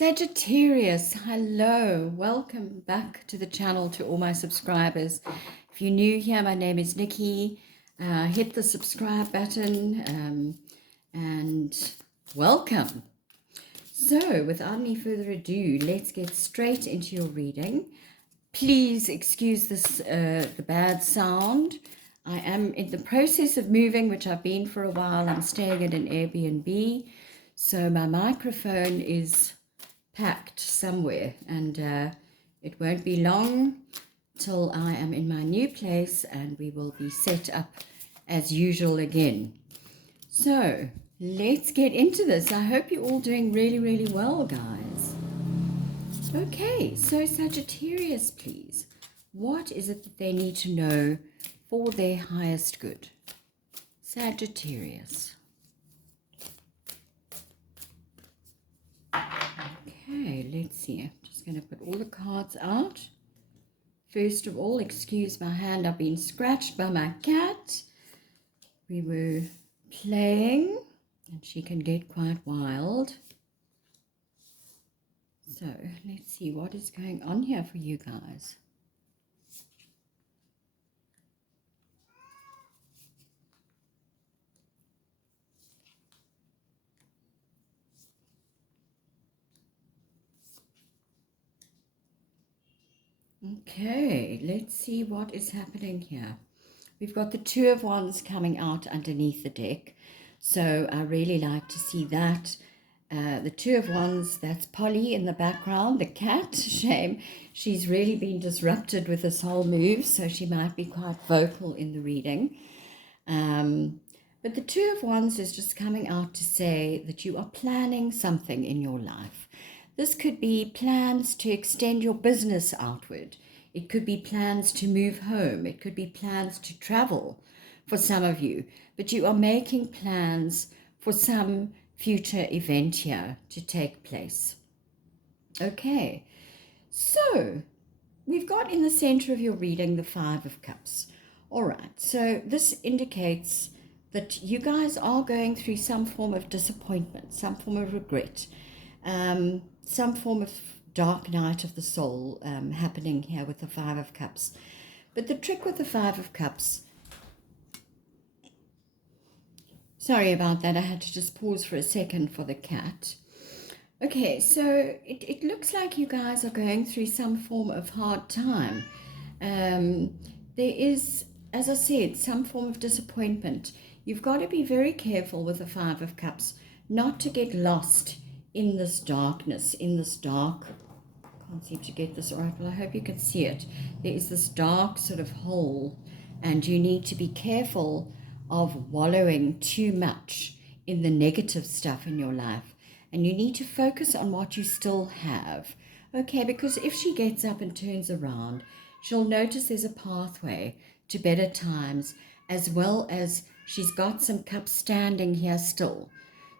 Sagittarius, hello, welcome back to the channel to all my subscribers. If you're new here, my name is Nikki. Hit the subscribe button and welcome. So without any further ado, let's get straight into your reading. Please excuse this the bad sound. I am in the process of moving, which I've been for a while. I'm staying at an Airbnb, so my microphone is packed somewhere, and it won't be long till I am in my new place and we will be set up as usual again. So let's get into this. I hope you're all doing really well, guys. Okay, so Sagittarius, please, what is it that they need to know for their highest good? Sagittarius. Okay, let's see. I'm just going to put all the cards out. First of all, excuse my hand. I've been scratched by my cat. We were playing, and she can get quite wild. So, let's see what is going on here for you guys. Okay, let's see what is happening here. We've got the Two of Wands coming out underneath the deck, so I really like to see that. The Two of Wands, that's Polly in the background, the cat. Shame, she's really been disrupted with this whole move, so she might be quite vocal in the reading. But the Two of Wands is just coming out to say that you are planning something in your life. This could be plans to extend your business outward. It could be plans to move home. It could be plans to travel for some of you. But you are making plans for some future event here to take place. Okay, so we've got in the center of your reading the Five of Cups. All right, so this indicates that you guys are going through some form of disappointment, some form of regret, some form of dark night of the soul happening here with the Five of Cups. But the trick with the Five of Cups, sorry about that, I had to just pause for a second for the cat. Okay, so it looks like you guys are going through some form of hard time. There is, as I said, some form of disappointment. You've got to be very careful with the Five of Cups not to get lost in this darkness, in this dark, can't seem to get this right, but I hope you can see it. There is this dark sort of hole, and you need to be careful of wallowing too much in the negative stuff in your life, and you need to focus on what you still have. Okay, because if she gets up and turns around, she'll notice there's a pathway to better times, as well as she's got some cups standing here still.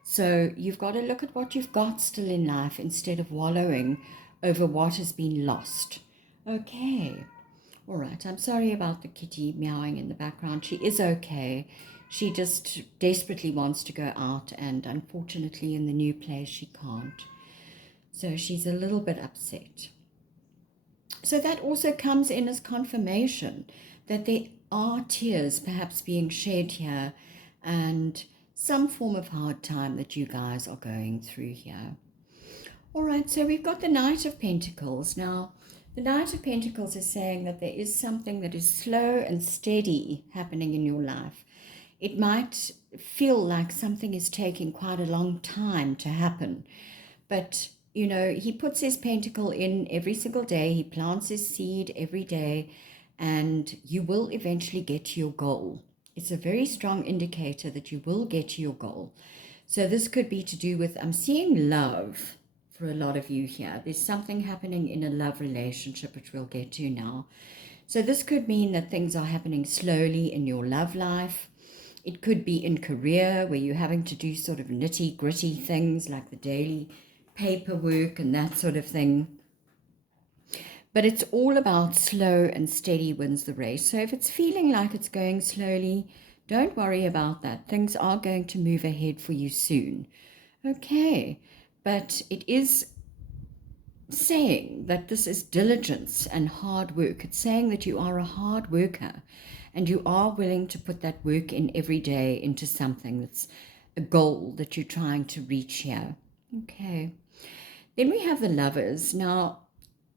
So you've got to look at what you've got still in life instead of wallowing over what has been lost. Okay. All right. I'm sorry about the kitty meowing in the background. She is okay. She just desperately wants to go out, and unfortunately in the new place she can't. So she's a little bit upset. So that also comes in as confirmation that there are tears perhaps being shed here, and some form of hard time that you guys are going through here. All right, so we've got the Knight of Pentacles. Now, the Knight of Pentacles is saying that there is something that is slow and steady happening in your life. It might feel like something is taking quite a long time to happen, but you know, he puts his pentacle in every single day. He plants his seed every day, and you will eventually get to your goal. It's a very strong indicator that you will get to your goal. So this could be to do with, I'm seeing love for a lot of you here. There's something happening in a love relationship, which we'll get to now. So this could mean that things are happening slowly in your love life. It could be in career, where you're having to do sort of nitty gritty things like the daily paperwork and that sort of thing. But it's all about slow and steady wins the race. So if it's feeling like it's going slowly, don't worry about that. Things are going to move ahead for you soon. Okay, but it is saying that this is diligence and hard work. It's saying that you are a hard worker and you are willing to put that work in every day into something that's a goal that you're trying to reach here. Okay. Then we have the Lovers. Now,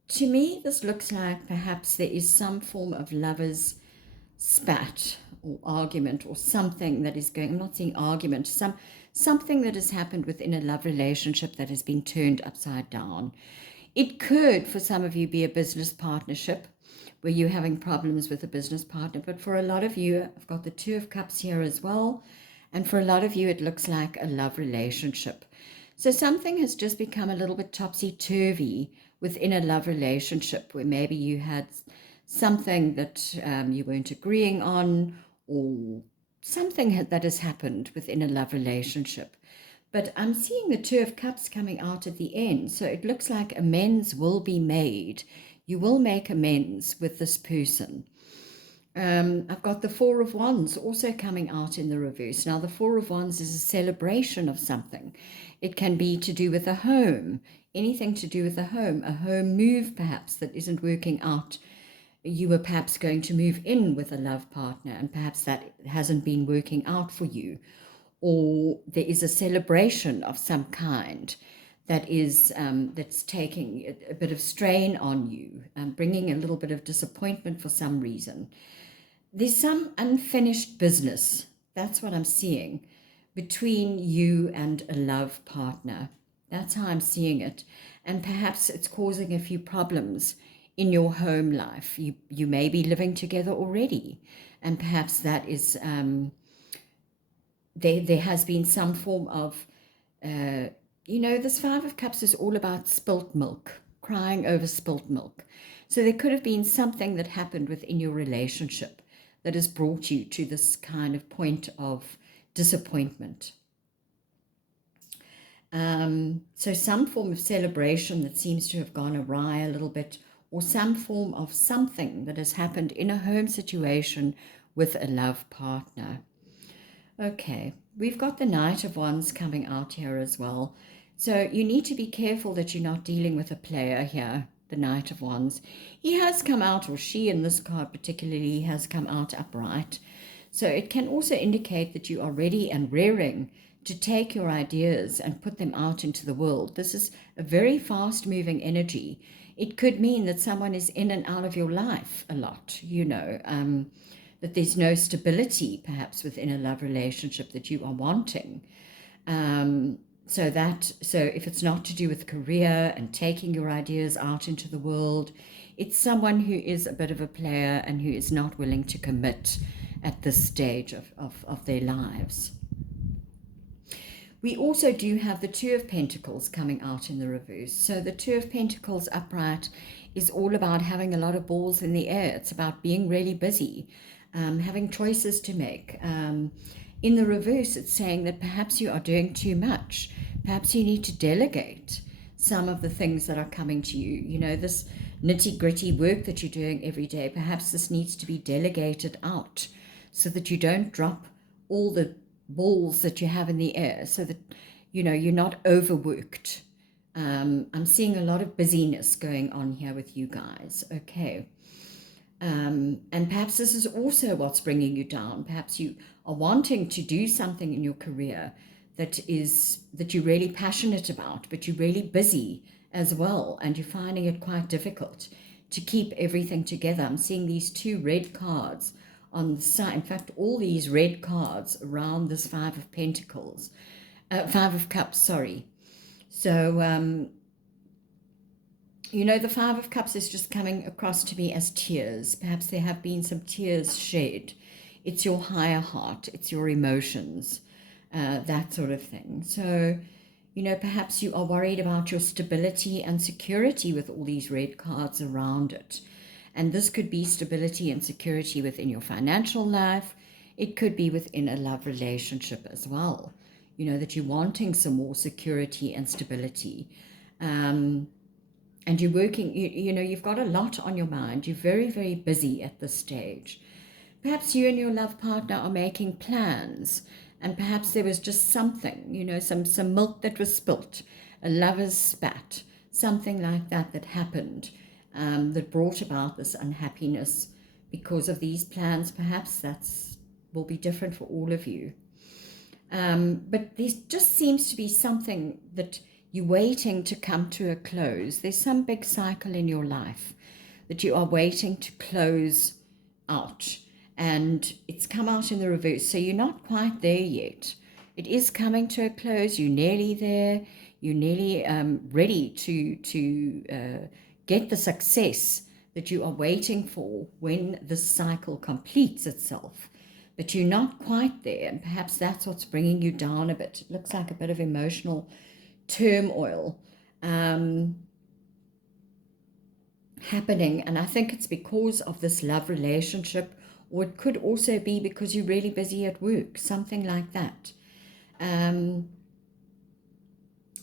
to me, this looks like perhaps there is some form of lovers spat or argument or something that is going, I'm not saying argument, something that has happened within a love relationship that has been turned upside down. It could, for some of you, be a business partnership where you're having problems with a business partner. But for a lot of you, I've got the Two of Cups here as well. And for a lot of you, it looks like a love relationship. So something has just become a little bit topsy-turvy within a love relationship where maybe you had something that you weren't agreeing on, or something that has happened within a love relationship. But I'm seeing the Two of Cups coming out at the end. So it looks like amends will be made. You will make amends with this person. I've got the Four of Wands also coming out in the reverse. Now, the Four of Wands is a celebration of something. It can be to do with a home, anything to do with a home move perhaps that isn't working out. You were perhaps going to move in with a love partner and perhaps that hasn't been working out for you. Or there is a celebration of some kind that is that's taking a bit of strain on you, bringing a little bit of disappointment for some reason. There's some unfinished business, that's what I'm seeing, between you and a love partner. That's how I'm seeing it. And perhaps it's causing a few problems in your home life. You may be living together already, and perhaps that is... There has been some form of, this Five of Cups is all about spilt milk, crying over spilt milk. So there could have been something that happened within your relationship that has brought you to this kind of point of disappointment. So some form of celebration that seems to have gone awry a little bit, or some form of something that has happened in a home situation with a love partner. Okay, we've got the Knight of Wands coming out here as well. So you need to be careful that you're not dealing with a player here, the Knight of Wands. He has come out, or she in this card particularly, has come out upright. So it can also indicate that you are ready and raring to take your ideas and put them out into the world. This is a very fast-moving energy. It could mean that someone is in and out of your life a lot, that there's no stability perhaps within a love relationship that you are wanting. So if it's not to do with career and taking your ideas out into the world, it's someone who is a bit of a player and who is not willing to commit at this stage of their lives. We also do have the Two of Pentacles coming out in the reverse. So the Two of Pentacles upright is all about having a lot of balls in the air. It's about being really busy. Having choices to make. In the reverse, it's saying that perhaps you are doing too much. Perhaps you need to delegate some of the things that are coming to you. This nitty-gritty work that you're doing every day, perhaps this needs to be delegated out so that you don't drop all the balls that you have in the air, so that, you're not overworked. I'm seeing a lot of busyness going on here with you guys. Okay. And perhaps this is also what's bringing you down. Perhaps you are wanting to do something in your career that you're really passionate about, but you're really busy as well, and you're finding it quite difficult to keep everything together. I'm seeing these two red cards on the side. In fact, all these red cards around this Five of Pentacles, Five of Cups, sorry. So, the Five of Cups is just coming across to me as tears. Perhaps there have been some tears shed. It's your higher heart. It's your emotions, that sort of thing. So, perhaps you are worried about your stability and security with all these red cards around it. And this could be stability and security within your financial life. It could be within a love relationship as well. That you're wanting some more security and stability. And you're working, you've got a lot on your mind. You're very, very busy at this stage. Perhaps you and your love partner are making plans, and perhaps there was just something, some milk that was spilt, a lover's spat, something like that happened, that brought about this unhappiness because of these plans. Perhaps that's will be different for all of you. But there just seems to be something that you're waiting to come to a close. There's some big cycle in your life that you are waiting to close out, and it's come out in the reverse. So you're not quite there yet. It is coming to a close. You're nearly there. You're nearly ready to get the success that you are waiting for when this cycle completes itself. But you're not quite there, and perhaps that's what's bringing you down a bit. It looks like a bit of emotional turmoil happening, and I think it's because of this love relationship, or it could also be because you're really busy at work, something like that,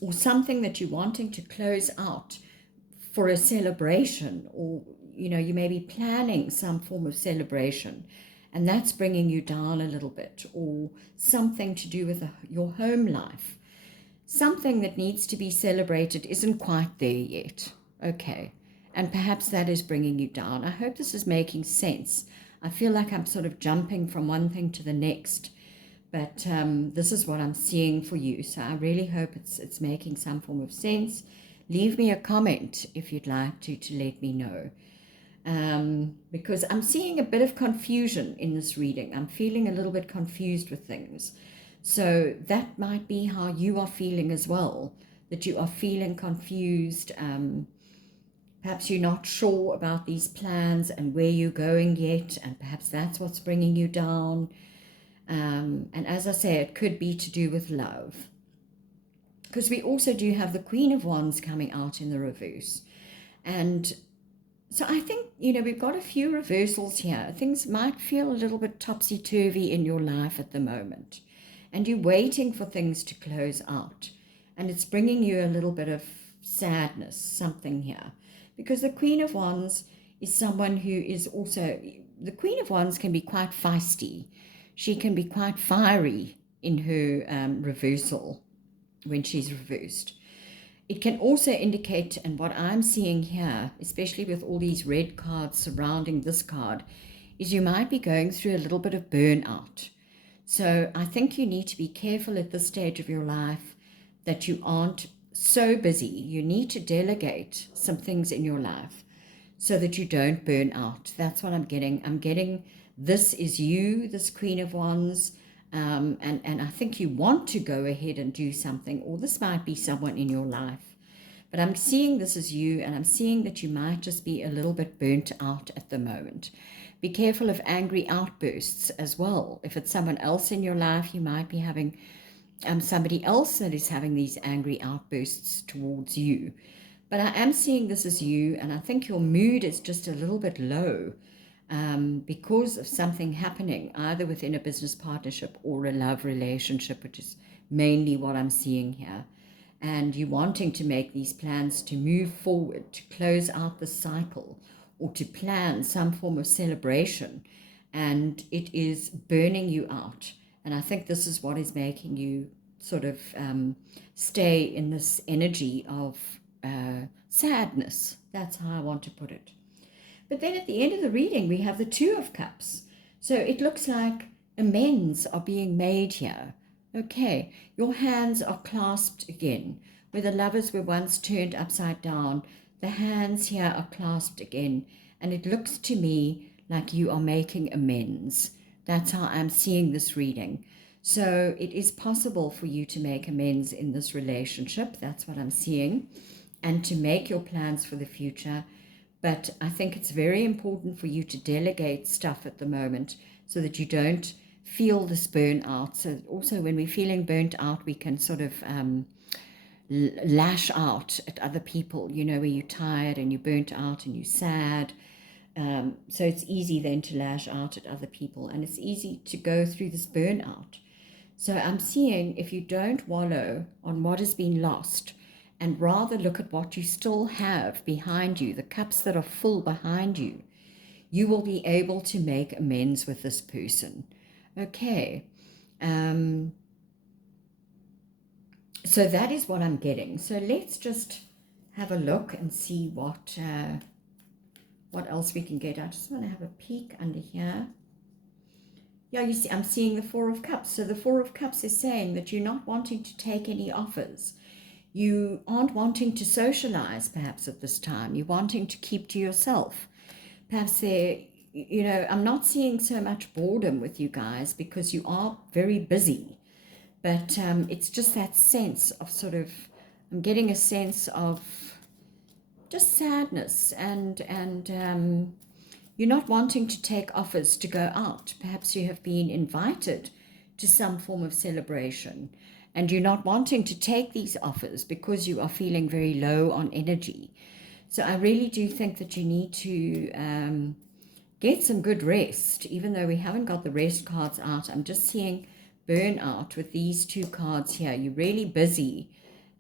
or something that you're wanting to close out for a celebration, or you may be planning some form of celebration, and that's bringing you down a little bit, or something to do with your home life. Something that needs to be celebrated isn't quite there yet. Okay. And perhaps that is bringing you down. I hope this is making sense. I feel like I'm sort of jumping from one thing to the next, but this is what I'm seeing for you. So I really hope it's making some form of sense. Leave me a comment if you'd like to let me know. Because I'm seeing a bit of confusion in this reading. I'm feeling a little bit confused with things. So that might be how you are feeling as well, that you are feeling confused. Perhaps you're not sure about these plans and where you're going yet, and perhaps that's what's bringing you down. And as I say, it could be to do with love, because we also do have the Queen of Wands coming out in the reverse. And so I think, we've got a few reversals here. Things might feel a little bit topsy-turvy in your life at the moment, and you're waiting for things to close out, and it's bringing you a little bit of sadness, something here, because the Queen of Wands is someone who is also, the Queen of Wands can be quite feisty. She can be quite fiery in her reversal when she's reversed. It can also indicate, and what I'm seeing here, especially with all these red cards surrounding this card, is you might be going through a little bit of burnout. So I think you need to be careful at this stage of your life that you aren't so busy. You need to delegate some things in your life so that you don't burn out. That's what I'm getting. I'm getting this is you, this Queen of Wands, and I think you want to go ahead and do something, or this might be someone in your life. But I'm seeing this as you, and I'm seeing that you might just be a little bit burnt out at the moment. Be careful of angry outbursts as well. If it's someone else in your life, you might be having somebody else that is having these angry outbursts towards you. But I am seeing this as you, and I think your mood is just a little bit low because of something happening, either within a business partnership or a love relationship, which is mainly what I'm seeing here. And you wanting to make these plans to move forward, to close out the cycle, or to plan some form of celebration, and it is burning you out. And I think this is what is making you sort of stay in this energy of sadness. That's how I want to put it. But then at the end of the reading, we have the Two of Cups. So it looks like amends are being made here. Okay, your hands are clasped again. Where the lovers were once turned upside down, the hands here are clasped again. And it looks to me like you are making amends. That's how I'm seeing this reading. So it is possible for you to make amends in this relationship. That's what I'm seeing. And to make your plans for the future. But I think it's very important for you to delegate stuff at the moment so that you don't feel this burnout. So also when we're feeling burnt out, we can sort of lash out at other people, where you're tired and you're burnt out and you're sad. So it's easy then to lash out at other people, and it's easy to go through this burnout. So I'm seeing if you don't wallow on what has been lost, and rather look at what you still have behind you, the cups that are full behind you, you will be able to make amends with this person. Okay. So that is what I'm getting. So let's just have a look and see what else we can get. I just want to have a peek under here. Yeah, you see, I'm seeing the Four of Cups. So the Four of Cups is saying that you're not wanting to take any offers. You aren't wanting to socialize perhaps at this time. You're wanting to keep to yourself. Perhaps I'm not seeing so much boredom with you guys because you are very busy. But it's just that sense of I'm getting a sense of just sadness and you're not wanting to take offers to go out. Perhaps you have been invited to some form of celebration and you're not wanting to take these offers because you are feeling very low on energy. So I really do think that you need to get some good rest. Even though we haven't got the rest cards out, I'm just seeing burnout with these two cards here. You're really busy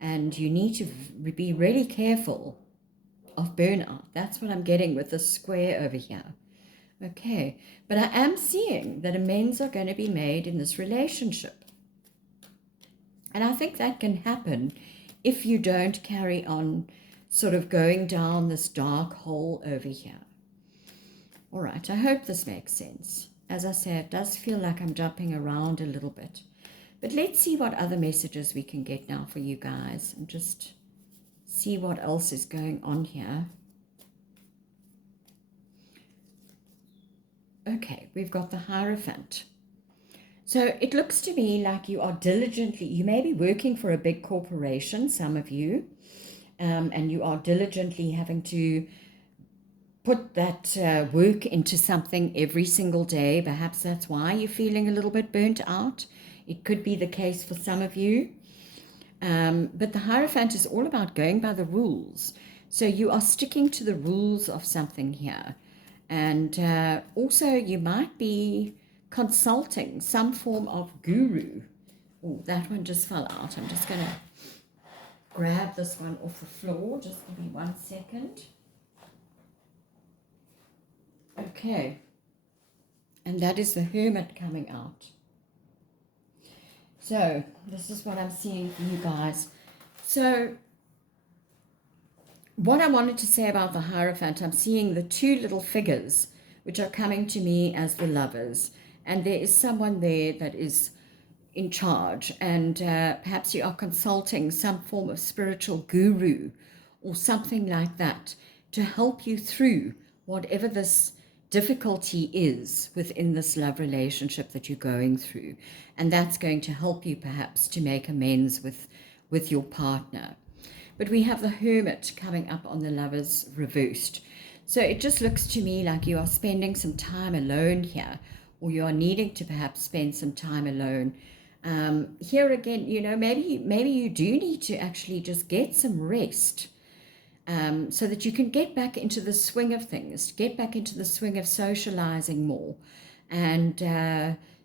and you need to be really careful of burnout. That's what I'm getting with the square over here. Okay, but I am seeing that amends are going to be made in this relationship. And I think that can happen if you don't carry on going down this dark hole over here. All right, I hope this makes sense. As I say, it does feel like I'm jumping around a little bit. But let's see what other messages we can get now for you guys and just see what else is going on here. Okay, we've got the Hierophant. So it looks to me like you are diligently, you may be working for a big corporation, some of you, and you are diligently having to put that work into something every single day. Perhaps that's why you're feeling a little bit burnt out. It could be the case for some of you. But the Hierophant is all about going by the rules. So you are sticking to the rules of something here. And also you might be consulting some form of guru. Oh, that one just fell out. I'm just going to grab this one off the floor. Just give me 1 second. Okay. And that is the Hermit coming out. So this is what I'm seeing for you guys. So what I wanted to say about the Hierophant, I'm seeing the two little figures which are coming to me as the Lovers. And there is someone there that is in charge. And perhaps you are consulting some form of spiritual guru or something like that to help you through whatever this difficulty is within this love relationship that you're going through. And that's going to help you perhaps to make amends with your partner. But we have the Hermit coming up on the Lovers reversed. So it just looks to me like you are spending some time alone here, or you are needing to perhaps spend some time alone. Here again, maybe you do need to actually just get some rest. So that you can get back into the swing of things, get back into the swing of socializing more, and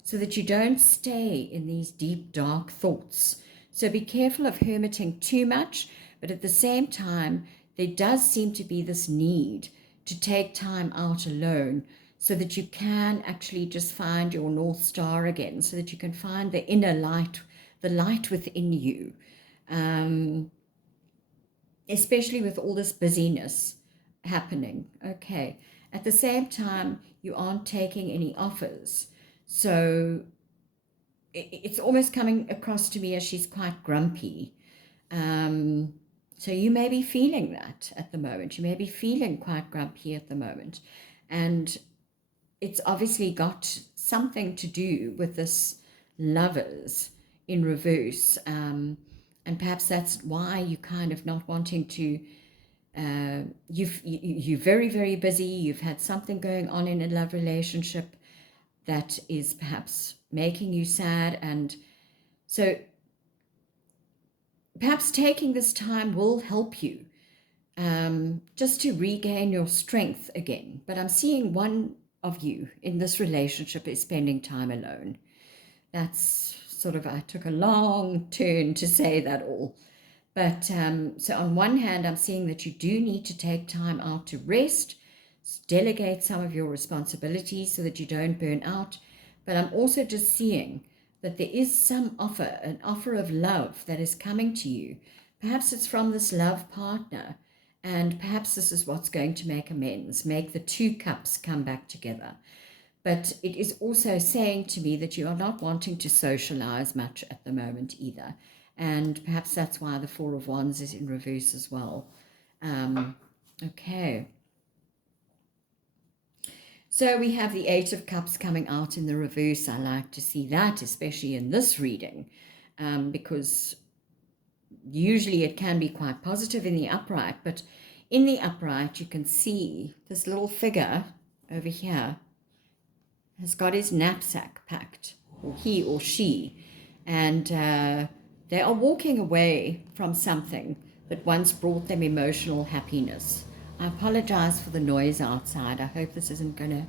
so that you don't stay in these deep, dark thoughts. So be careful of hermiting too much, but at the same time, there does seem to be this need to take time out alone so that you can actually just find your North Star again, so that you can find the inner light, the light within you. Especially with all this busyness happening. Okay. At the same time, you aren't taking any offers. So it's almost coming across to me as she's quite grumpy. So you may be feeling that at the moment. You may be feeling quite grumpy at the moment. And it's obviously got something to do with this Lovers in reverse. And perhaps that's why you're kind of not wanting to, you're very, very busy. You've had something going on in a love relationship that is perhaps making you sad. And so perhaps taking this time will help you just to regain your strength again. But I'm seeing one of you in this relationship is spending time alone. That's I took a long turn to say that all. But so on one hand, I'm seeing that you do need to take time out to rest, delegate some of your responsibilities so that you don't burn out. But I'm also just seeing that there is some offer, an offer of love that is coming to you. Perhaps it's from this love partner, and perhaps this is what's going to make amends, make the two cups come back together. But it is also saying to me that you are not wanting to socialize much at the moment either. And perhaps that's why the Four of Wands is in reverse as well. Okay. So we have the Eight of Cups coming out in the reverse. I like to see that, especially in this reading, because usually it can be quite positive in the upright, but in the upright you can see this little figure over here has got his knapsack packed, or he or she, and they are walking away from something that once brought them emotional happiness. I apologize for the noise outside. I hope this isn't going to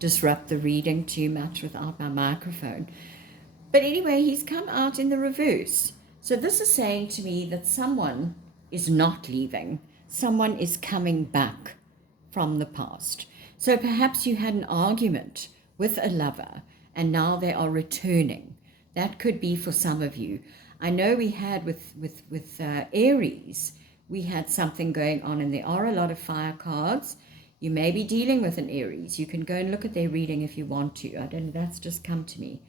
disrupt the reading too much without my microphone. But anyway, he's come out in the reverse. So this is saying to me that someone is not leaving. Someone is coming back from the past. So perhaps you had an argument with a lover and now they are returning. That could be for some of you. I know we had with Aries, we had something going on, and there are a lot of fire cards. You may be dealing with an Aries. You can go and look at their reading if you want to. I don't know, that's just come to me.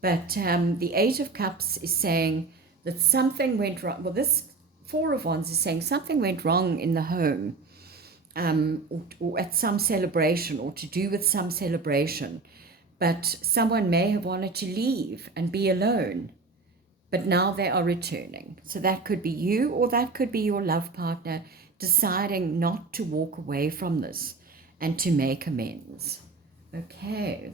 But the Eight of Cups is saying that something went wrong. Well, this Four of Wands is saying something went wrong in the home, or at some celebration, or to do with some celebration. But someone may have wanted to leave and be alone, but now they are returning. So that could be you, or that could be your love partner deciding not to walk away from this and to make amends. Okay.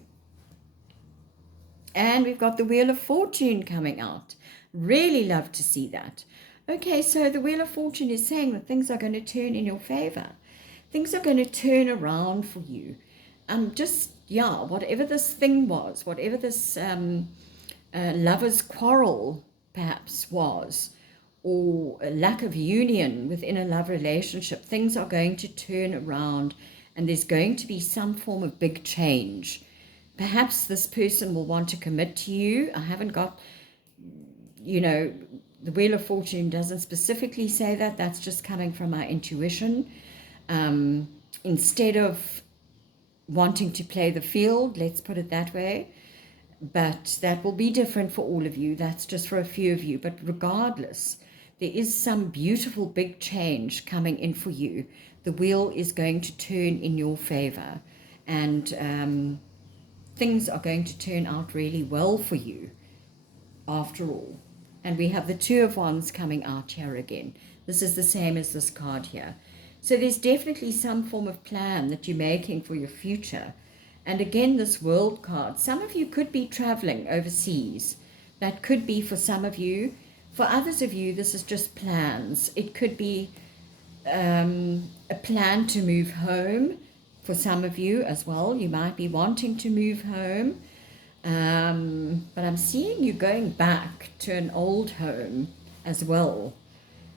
And we've got the Wheel of Fortune coming out. Really love to see that. Okay, so the Wheel of Fortune is saying that things are going to turn in your favor. Things are going to turn around for you. Whatever this thing was, whatever this lover's quarrel perhaps was, or a lack of union within a love relationship, things are going to turn around and there's going to be some form of big change. Perhaps this person will want to commit to you. I haven't got, the Wheel of Fortune doesn't specifically say that. That's just coming from my intuition. Instead of wanting to play the field, let's put it that way. But that will be different for all of you. That's just for a few of you. But regardless, there is some beautiful big change coming in for you. The wheel is going to turn in your favor. And things are going to turn out really well for you after all. And we have the Two of Wands coming out here again. This is the same as this card here. So there's definitely some form of plan that you're making for your future. And again, this World card. Some of you could be traveling overseas. That could be for some of you. For others of you, this is just plans. It could be a plan to move home. For some of you as well, you might be wanting to move home. But I'm seeing you going back to an old home as well.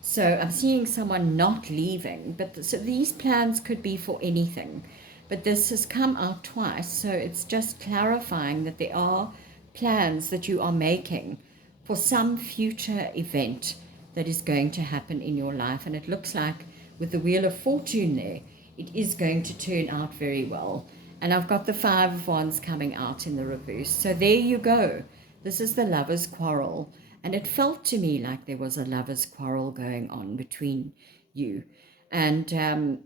So I'm seeing someone not leaving. But so these plans could be for anything. But this has come out twice. So it's just clarifying that there are plans that you are making for some future event that is going to happen in your life. And it looks like with the Wheel of Fortune there, it is going to turn out very well. And I've got the Five of Wands coming out in the reverse. So there you go. This is the lover's quarrel. And it felt to me like there was a lover's quarrel going on between you. And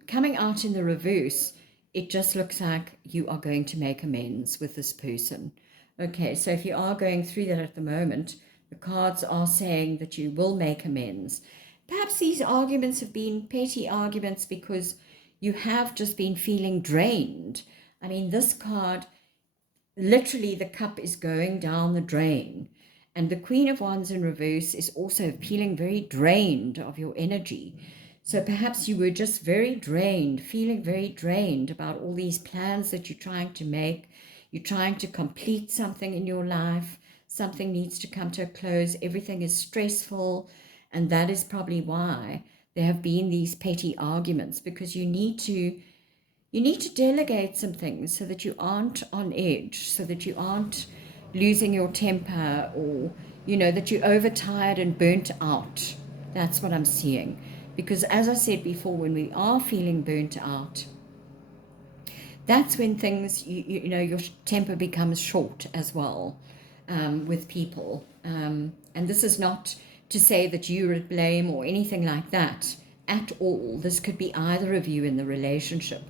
coming out in the reverse, it just looks like you are going to make amends with this person. Okay, so if you are going through that at the moment, the cards are saying that you will make amends. Perhaps these arguments have been petty arguments because you have just been feeling drained. I mean, this card, literally the cup is going down the drain. And the Queen of Wands in reverse is also feeling very drained of your energy. So perhaps you were just very drained, feeling very drained about all these plans that you're trying to make. You're trying to complete something in your life. Something needs to come to a close. Everything is stressful. And that is probably why there have been these petty arguments, because you need to delegate some things so that you aren't on edge, so that you aren't losing your temper, or that you're overtired and burnt out That's what I'm seeing. Because as I said before, when we are feeling burnt out, that's when things, you know, your temper becomes short as well, with people. And this is not to say that you're at blame or anything like that at all. This could be either of you in the relationship.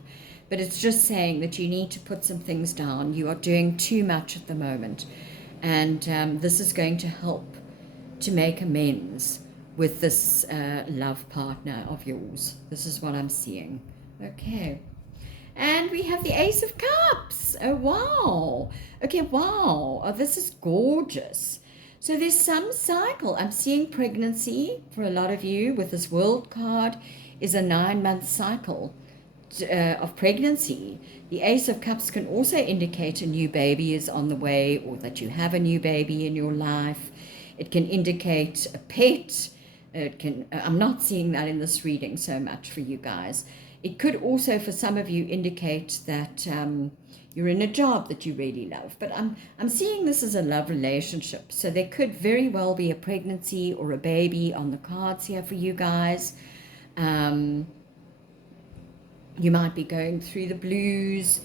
But it's just saying that you need to put some things down. You are doing too much at the moment. And this is going to help to make amends with this love partner of yours. This is what I'm seeing. Okay. And we have the Ace of Cups. Oh, wow. Okay, wow. Oh, this is gorgeous. So there's some cycle. I'm seeing pregnancy for a lot of you with this World card is a 9-month cycle of pregnancy. The Ace of Cups can also indicate a new baby is on the way, or that you have a new baby in your life. It can indicate a pet. It can, I'm not seeing that in this reading so much for you guys. It could also, for some of you, indicate that you're in a job that you really love. But I'm seeing this as a love relationship. So there could very well be a pregnancy or a baby on the cards here for you guys. You might be going through the blues,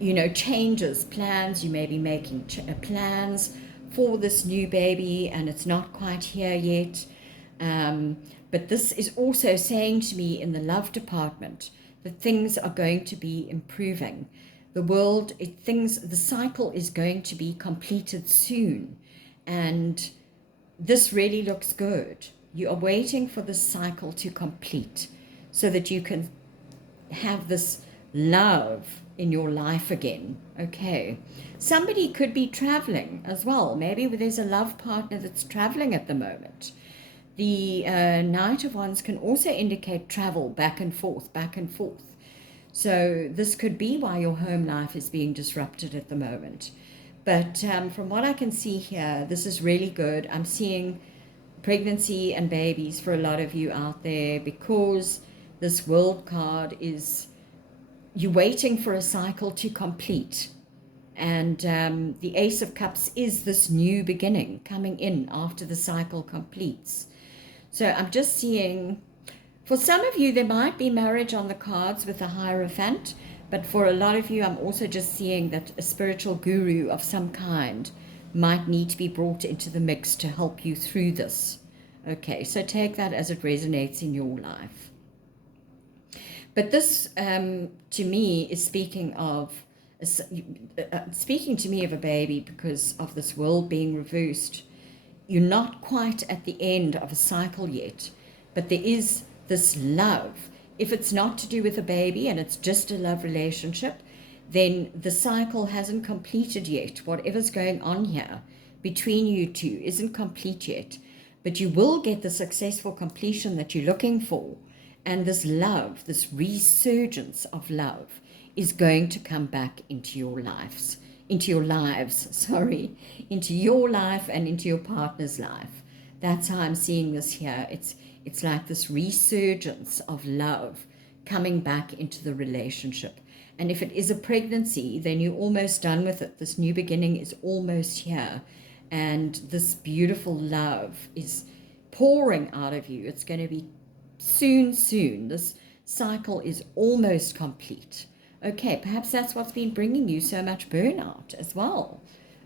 you know, changes, plans. You may be making plans for this new baby and it's not quite here yet. But this is also saying to me in the love department that things are going to be improving. The world, the cycle is going to be completed soon. And this really looks good. You are waiting for this cycle to complete so that you can have this love in your life again. Okay. Somebody could be traveling as well. Maybe there's a love partner that's traveling at the moment. The Knight of Wands can also indicate travel back and forth, back and forth. So this could be why your home life is being disrupted at the moment. But from what I can see here, this is really good. I'm seeing pregnancy and babies for a lot of you out there, because this World card is you're waiting for a cycle to complete. And the Ace of Cups is this new beginning coming in after the cycle completes. So I'm just seeing, for some of you, there might be marriage on the cards with a Hierophant, but for a lot of you, I'm also just seeing that a spiritual guru of some kind might need to be brought into the mix to help you through this. Okay, so take that as it resonates in your life. But this, to me, is speaking to me of a baby, because of this world being reversed. You're not quite at the end of a cycle yet, but there is this love. If it's not to do with a baby and it's just a love relationship, then the cycle hasn't completed yet. Whatever's going on here between you two isn't complete yet, but you will get the successful completion that you're looking for. And this love, this resurgence of love, is going to come back into your lives, into your life and into your partner's life. That's how I'm seeing this here. It's like this resurgence of love coming back into the relationship. And if it is a pregnancy, then you're almost done with it. This new beginning is almost here. And this beautiful love is pouring out of you. It's going to be soon. This cycle is almost complete. Okay, perhaps that's what's been bringing you so much burnout as well.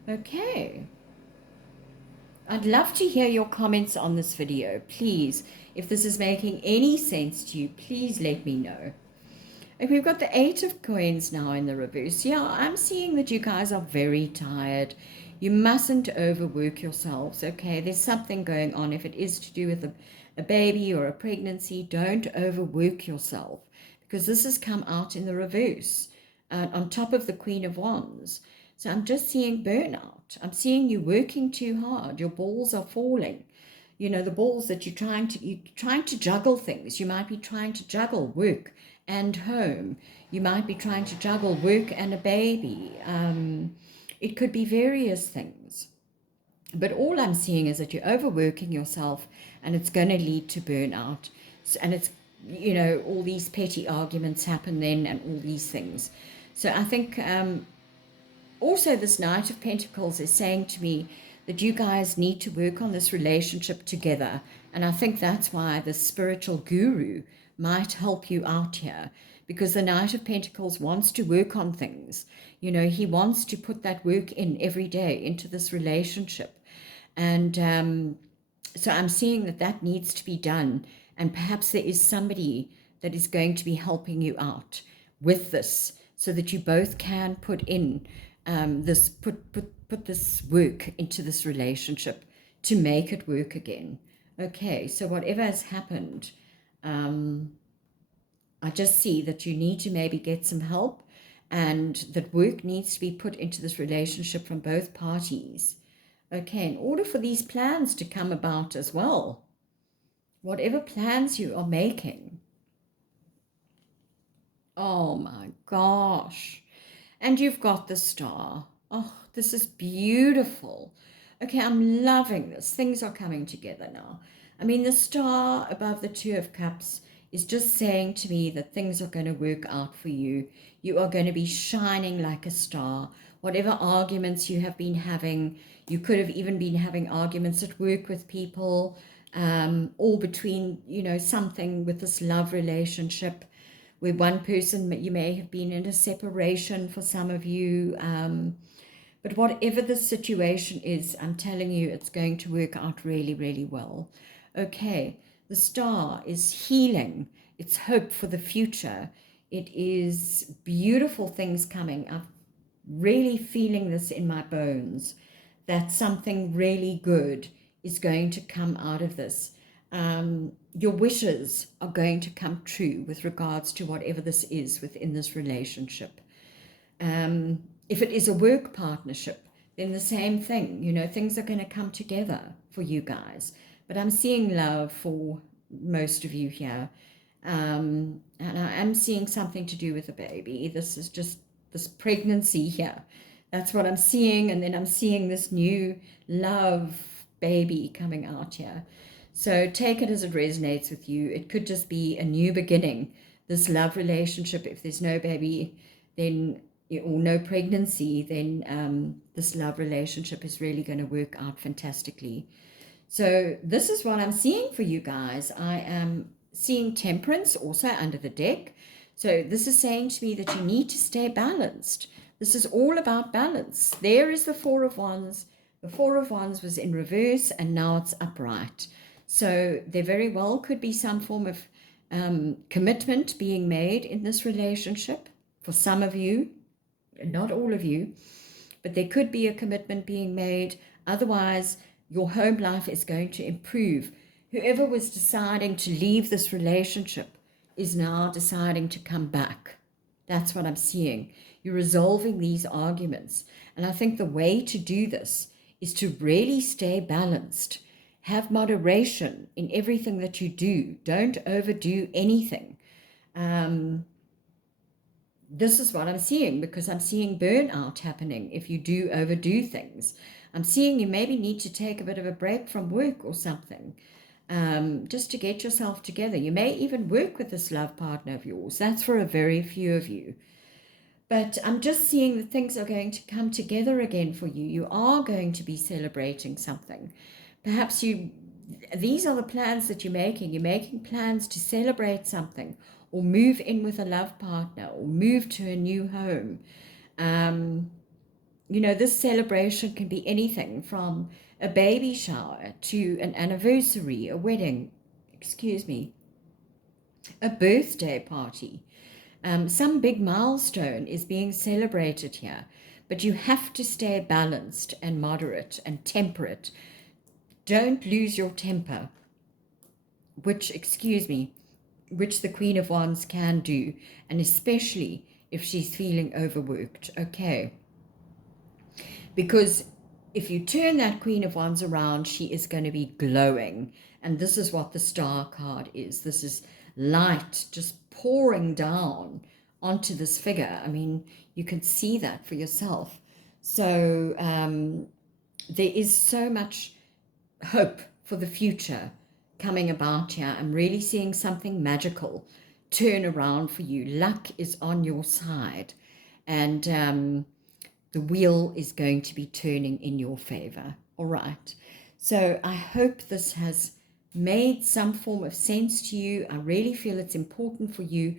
Okay. I'd love to hear your comments on this video. Please, if this is making any sense to you, please let me know. And we've got the 8 of Coins now in the reverse. Yeah, I'm seeing that you guys are very tired. You mustn't overwork yourselves, okay? There's something going on. If it is to do with a baby or a pregnancy, don't overwork yourself, because this has come out in the reverse on top of the Queen of Wands. So I'm just seeing burnout. I'm seeing you working too hard. Your balls are falling. You know, the balls that you're trying to juggle things. You might be trying to juggle work and home. You might be trying to juggle work and a baby. It could be various things. But all I'm seeing is that you're overworking yourself, and it's going to lead to burnout. And it's, you know, all these petty arguments happen then, and all these things. So I think also this Knight of Pentacles is saying to me that you guys need to work on this relationship together. And I think that's why the spiritual guru might help you out here, because the Knight of Pentacles wants to work on things. You know, he wants to put that work in every day into this relationship. And so I'm seeing that that needs to be done. And perhaps there is somebody that is going to be helping you out with this, so that you both can put in put this work into this relationship to make it work again. Okay, so whatever has happened, I just see that you need to maybe get some help, and that work needs to be put into this relationship from both parties. Okay, in order for these plans to come about as well, whatever plans you are making. Oh my gosh. And you've got the Star. Oh, this is beautiful. Okay, I'm loving this. Things are coming together now. I mean, the Star above the Two of Cups is just saying to me that things are going to work out for you. You are going to be shining like a star. Whatever arguments you have been having, you could have even been having arguments at work with people, or between, you know, something with this love relationship, where one person, you may have been in a separation for some of you. But whatever the situation is, I'm telling you, it's going to work out really, really well. Okay, the Star is healing. It's hope for the future. It is beautiful things coming. I'm really feeling this in my bones, that something really good is going to come out of this. Your wishes are going to come true with regards to whatever this is within this relationship. If it is a work partnership, then the same thing, you know, things are going to come together for you guys. But I'm seeing love for most of you here. And I am seeing something to do with a baby. This is just this pregnancy here. That's what I'm seeing. And then I'm seeing this new love baby coming out here. So take it as it resonates with you. It could just be a new beginning, this love relationship. If there's no baby, then, or no pregnancy, then this love relationship is really going to work out fantastically. So this is what I'm seeing for you guys. I am seeing Temperance also under the deck. So this is saying to me that you need to stay balanced. This is all about balance. There is the Four of Wands. The Four of Wands was in reverse and now it's upright. So there very well could be some form of commitment being made in this relationship for some of you, not all of you, but there could be a commitment being made. Otherwise, your home life is going to improve. Whoever was deciding to leave this relationship is now deciding to come back. That's what I'm seeing. You're resolving these arguments. And I think the way to do this is to really stay balanced. Have moderation in everything that you do. Don't overdo anything. This is what I'm seeing, because I'm seeing burnout happening if you do overdo things. I'm seeing you maybe need to take a bit of a break from work or something, just to get yourself together. You may even work with this love partner of yours. That's for a very few of you. But I'm just seeing that things are going to come together again for you. You are going to be celebrating something. Perhaps these are the plans that you're making. You're making plans to celebrate something, or move in with a love partner, or move to a new home. You know, this celebration can be anything from a baby shower to an anniversary, a wedding, a birthday party. Some big milestone is being celebrated here, but you have to stay balanced and moderate and temperate. Don't lose your temper, which the Queen of Wands can do, and especially if she's feeling overworked, okay? Because if you turn that Queen of Wands around, she is going to be glowing, and this is what the Star card is. This is light just pouring down onto this figure. I mean, you can see that for yourself. So there is so much hope for the future coming about here. I'm really seeing something magical turn around for you. Luck is on your side, and the wheel is going to be turning in your favor. All right. So I hope this has made some form of sense to you. I really feel it's important for you.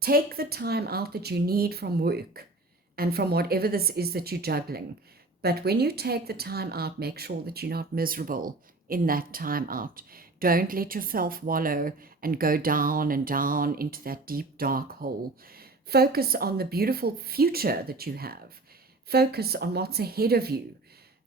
Take the time out that you need from work and from whatever this is that you're juggling. But when you take the time out, make sure that you're not miserable in that time out. Don't let yourself wallow and go down and down into that deep, dark hole. Focus on the beautiful future that you have. Focus on what's ahead of you.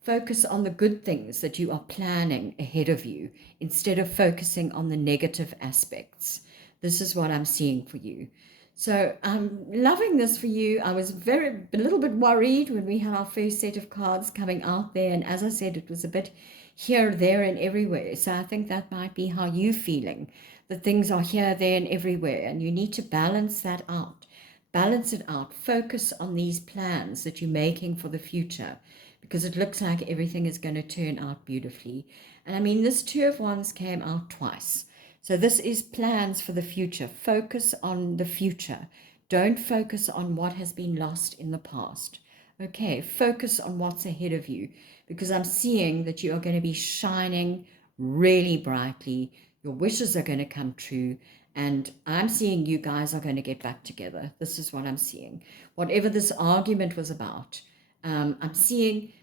Focus on the good things that you are planning ahead of you instead of focusing on the negative aspects. This is what I'm seeing for you. So I'm loving this for you. I was a little bit worried when we had our first set of cards coming out there. And as I said, it was a bit here, there, and everywhere. So I think that might be how you're feeling, that things are here, there, and everywhere. And you need to balance that out. Balance it out. Focus on these plans that you're making for the future, because it looks like everything is going to turn out beautifully. And I mean, this Two of Wands came out twice. So this is plans for the future. Focus on the future. Don't focus on what has been lost in the past. Okay, focus on what's ahead of you, because I'm seeing that you are going to be shining really brightly. Your wishes are going to come true. And I'm seeing you guys are going to get back together. This is what I'm seeing. Whatever this argument was about, I'm seeing,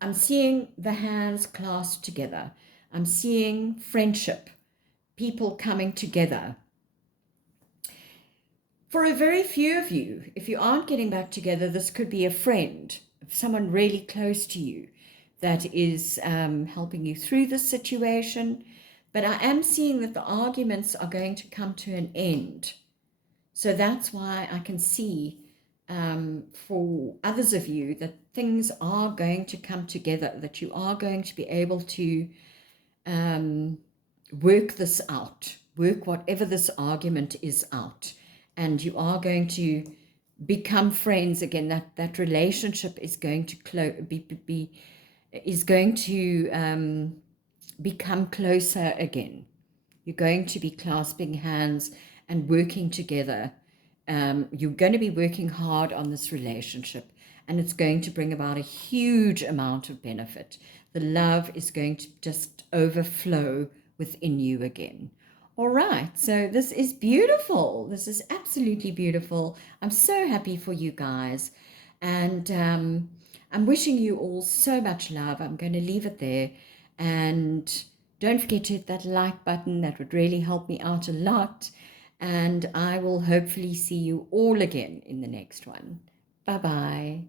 I'm seeing the hands clasped together. I'm seeing friendship, people coming together. For a very few of you, if you aren't getting back together, this could be a friend, someone really close to you that is helping you through this situation. But I am seeing that the arguments are going to come to an end. So that's why I can see for others of you that things are going to come together, that you are going to be able to work this out, work whatever this argument is out, and you are going to become friends again. That relationship is going to is going to become closer again. You're going to be clasping hands and working together. You're going to be working hard on this relationship, and it's going to bring about a huge amount of benefit. The love is going to just overflow within you again. All right, so this is beautiful. This is absolutely beautiful. I'm so happy for you guys, and I'm wishing you all so much love. I'm going to leave it there, and don't forget to hit that like button. That would really help me out a lot. And I will hopefully see you all again in the next one. Bye-bye.